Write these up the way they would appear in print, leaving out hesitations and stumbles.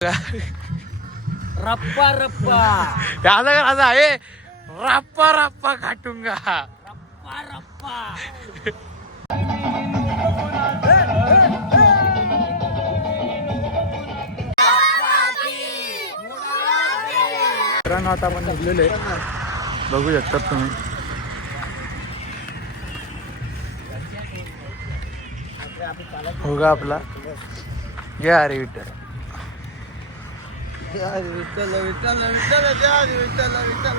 रप्पा रप्पा राजा आहे रप्पा रप्पा काटूंगा रप्पा रप्पा. मित्रांनो आता आपण निघलेलो आहे, बघू शकतात तुम्ही. हो का आपला जय हरी विठ्ठल. विठ्ठल विठ्ठल विठ्ठल विठ्ठल विठ्ठल.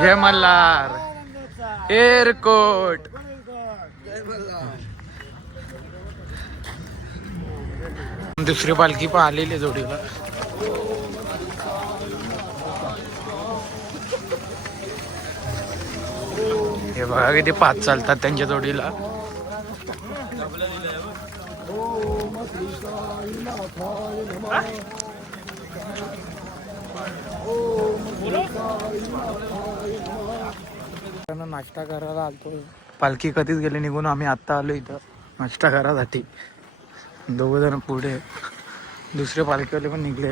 जय मल्हार एअरकोट. दुसरी पालखी पण आलेली आहे जोडीला. हे बघा किती पाच चालतात त्यांच्या जोडीला. नाश्ता करायला आलतो. पालखी कधीच गेली निघून, आम्ही आत्ता आलो इथं नाश्ता करायसाठी. दोघ जण पुढे, दुसरे पालखीवाले पण निघले.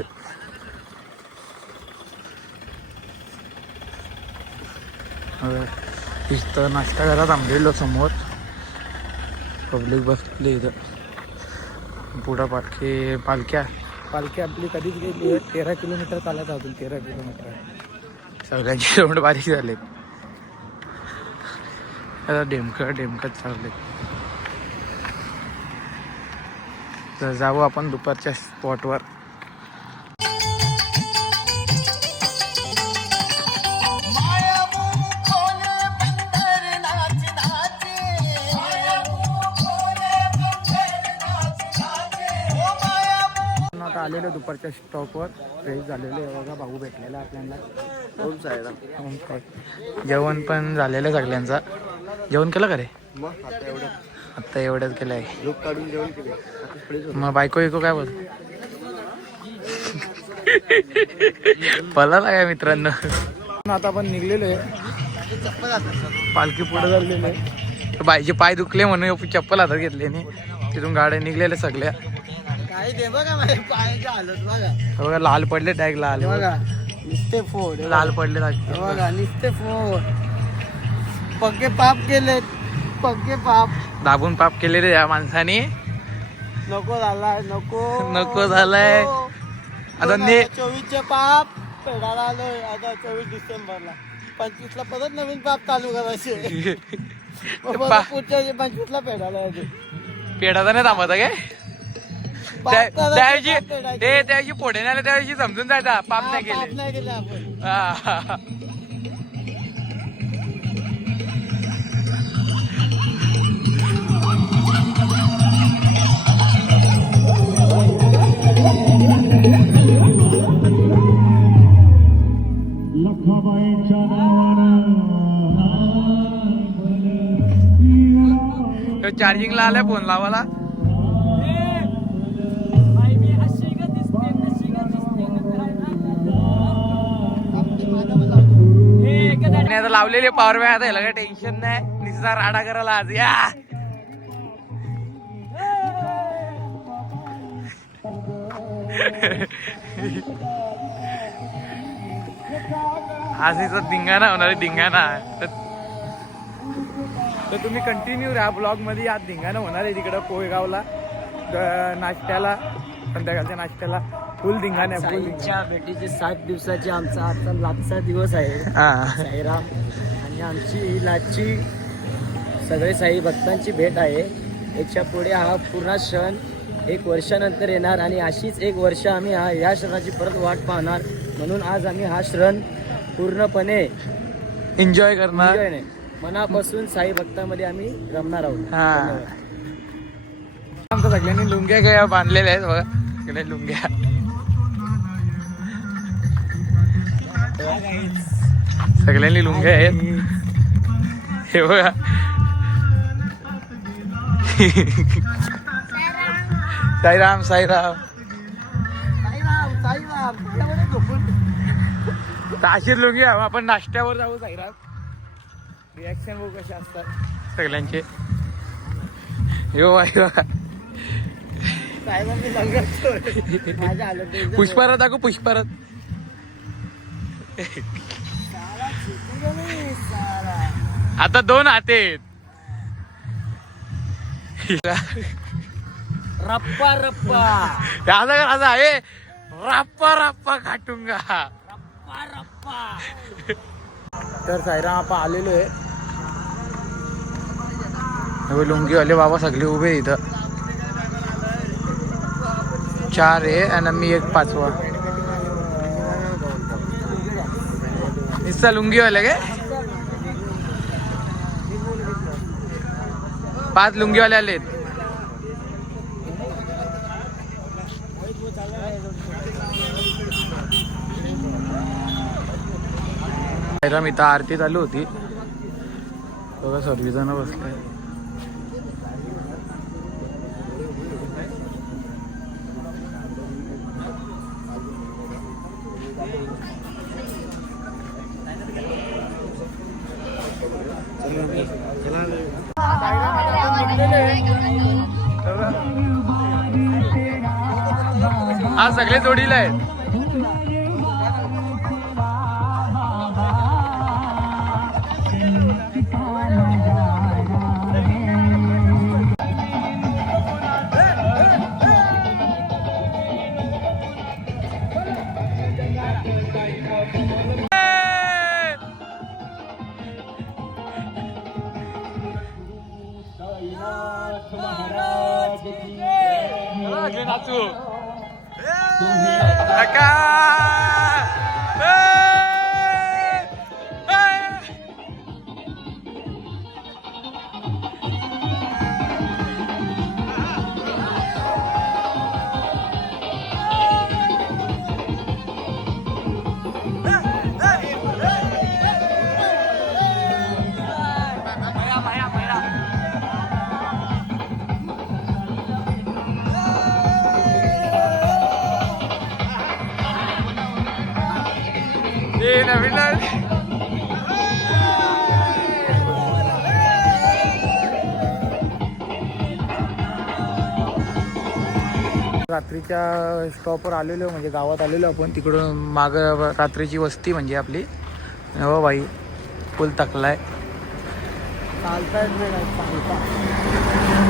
इथं नाश्ता करायला थांबलेलो समोर. पब्लिक बसली इथं. पुढं पालखी आपली कधीच गेली आहे. 13 किलोमीटर चालत अजून 13 किलोमीटर. सगळ्यांची रोड बारीक झाले. आता डेमकत चालले. तर जाऊ आपण दुपारच्या स्पॉटवर. आता आलेलो दुपारच्या स्टॉपवर. फ्रेश झालेलो आहे बघा. भाऊ भेटलेला आपल्याला. जेवण पण झालेलं सगळ्यांचा. जेवण केलं का रे? आता एवढंच केलंय. मग बायको काय बोल पळाला काय मित्रांनो. आता आपण निघलेलो आहे. पालखी पुढे चाललेली आहे. बाईचे पाय दुखले म्हणून चप्पल हातात घेतले नाही. तिथून गाड्या निघलेल्या सगळ्या. बघा लाल पडले टॅग. लाल निस्ते फोड. लाल पडले बघा निस्ते फोड. पक्के पाप केले. पक्के पाप दाबून पाप केले रे या माणसाने. नको झालाय. नको झालाय. आता 24चे पाप फेडायला आलोय. आता 24 डिसेंबरला 25ला परत नवीन पाप चालू करायचे. पुढच्या 25ला फेडायला येते. पेढाचा नाही थांबता काय? त्याची पुढे नाही त्याविषयी समजून जायचा. पाप नाही केले आपण. चार्जिंगला आलाय फोन लावाला. आता लावलेले पॉवर बँक. आता काय टेन्शन नाही. निस्ता राडा करायला आज या. आज इथं धिंगाणा होणार आहे. धिंगाणा. तर तुम्ही कंटिन्यू राहा ब्लॉग मध्ये. आज धिंगाणा होणार आहे तिकडं कोळगावला नाश्त्याला. संध्याकाळच्या नाश्त्याला फुल धिंगाणा. साईच्या भेटीचे 7 दिवसाचे आमचा आता लाचचा दिवस आहे. साईराम आणि आमची लाचची सगळे साई भक्तांची भेट आहे. याच्या पुढे हा पूर्ण क्षण 1 वर्षानंतर येणार आणि अशीच 1 वर्ष आम्ही या क्षणाची परत वाट पाहणार. म्हणून आज आम्ही हा क्षण पूर्णपणे एन्जॉय करणार. मनापासून साई भक्तांमध्ये आम्ही रमणार आहोत. आमच्या सगळ्यांनी लुंग्या काय बांधलेल्या आहेत बघा. सगळ्या लुंग्या. सगळ्यांनी लुंग्या आहेत. हे बघा. साईराम साईराम. ताशीर लुंगी. आपण नाश्त्यावर जाऊ. साईराम रिॲक्शन बघू कसे असतात सगळ्यांचे. यो साहेबांनी सांगितलं माझ्या आलं पुष्पारात दाखव पुष्पारात. आता 2 हात आहेत. रप्पा रप्पा असं आहे रप्पा रप्पा काटूंगा. रप्पा रप्पा. तर साईराम आपण आलेलो आहे. लुंगीवाले बाबा सगळे उभे इथं. 4 आहे आणि मी एक 5वा. निस्ता लुंगीवाले काय 5 लुंगीवाले आलेत. साईराम इथं आरती चालू होती बघा. सर्वजण बसलाय. आज सगळे जोडीला आहेत. नाचू नका. नवीन रात्रीच्या स्टॉपवर आलेलो म्हणजे गावात आलेलो आपण. तिकडून माग रात्रीची वस्ती म्हणजे आपली. हो बाई पूल टाकलाय.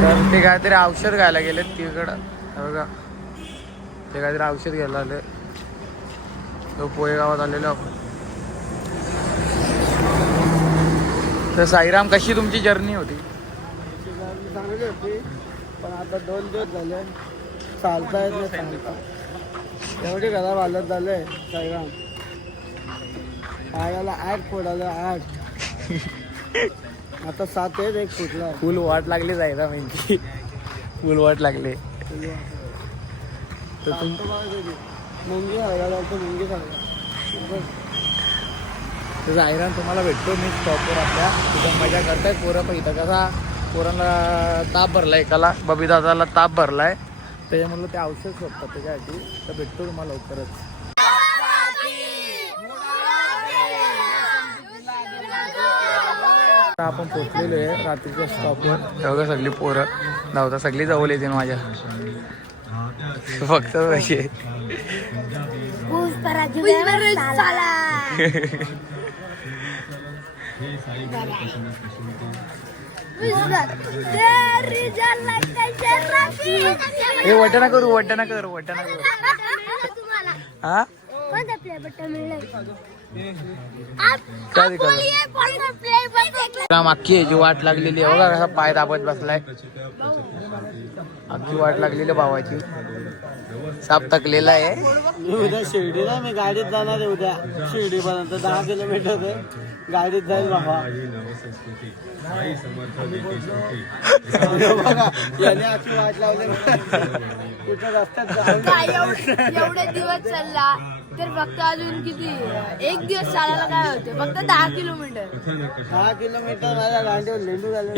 तर ते काहीतरी औषध घ्यायला गेलेत तिकडं बघा. ते काहीतरी औषध घ्यायला आले. तो पोहे गावात आलेलो आपण. तर साईराम कशी तुमची जर्नी होती? चांगली होती पण आता 2 दिवस झाले चालता येत नाही. चालता एवढी खराब हालत झाले साईराम. पायाला 8 फोडाला 8. आता 7 आहे. 1 फुटला. फुल वाट लागली साईराम यांची. फुल वाट लागले. तर मुंगी हळगाला मुंगी सांगा. तर साईराम तुम्हाला भेटतो मी स्टॉपवर आपल्या. तिथं मजा करतायत पोरं. पण इथं कसा पोरांना ताप भरलाय. एकाला बबी दादाला ताप भरलाय त्याच्यामुळे ते औषध शोधतात त्याच्यासाठी. तर भेटतो तुम्हाला लवकरच. आपण पोचलेलो आहे रात्रीच्या स्टॉपवर. तेव्हा सगळी पोरं धावता. सगळी जवळ येते माझ्या. फक्त कशी हे वटना करू वटना करू वटना करू. हा अख्खी याची वाट लागलेली आहे बघा. कसा पाय दाबत बसलाय. अख्खी वाट लागलेली भावाची. साप थकलेला आहे. उद्या शिर्डीला मी गाडीत जाणार आहे. उद्या शिर्डीपर्यंत 10 किलोमीटर आहे. गाडीत जाईल बाबा. बघा याने अशी वाट लावली. कुठं रस्त्यात एवढे दिवस चालला तर फक्त अजून किती 1 दिवस चालायला काय होते. फक्त 10 किलोमीटर. 10 किलोमीटर माझ्या गाडीवर लेंडू झाले.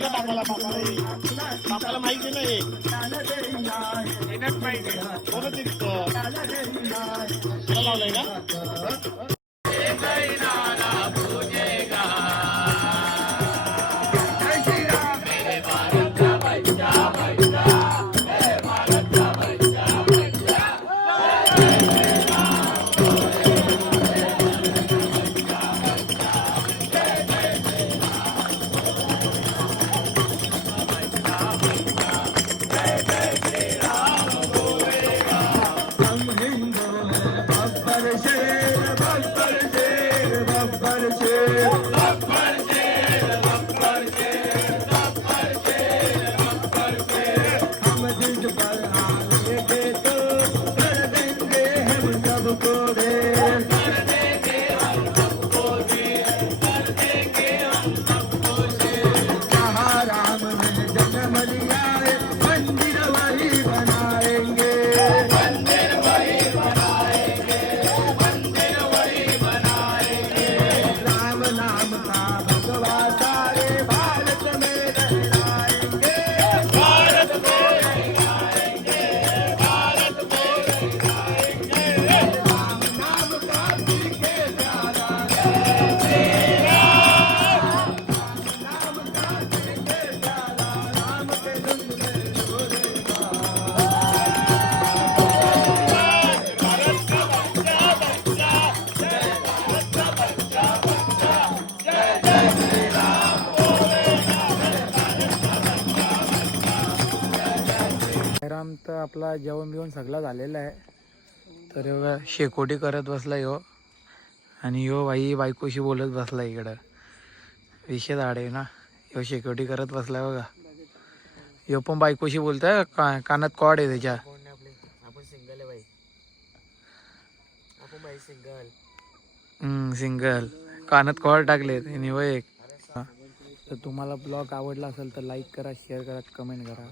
बापाला माहिती नाही लावलंय का साईराम तर आपला जेवण बिवण सगळं झालेलं आहे. तर ह्यो शेकोटी करत बसला ह्यो आणि ह्यो भाई बायकोशी बोलत बसला इकडं. विषय झाड आहे ना, ह्यो शेकोटी करत बसला बघा. ह्यो पण बायकोशी बोलतोय, कानात कॉड आहे त्याच्या. आपण सिंगल आहे बाई, आपण बाई सिंगल. सिंगल कानात कॉड टाकले निवय एक. तर तुम्हाला ब्लॉग आवडला असेल तर लाईक करा, शेअर करा, कमेंट करा.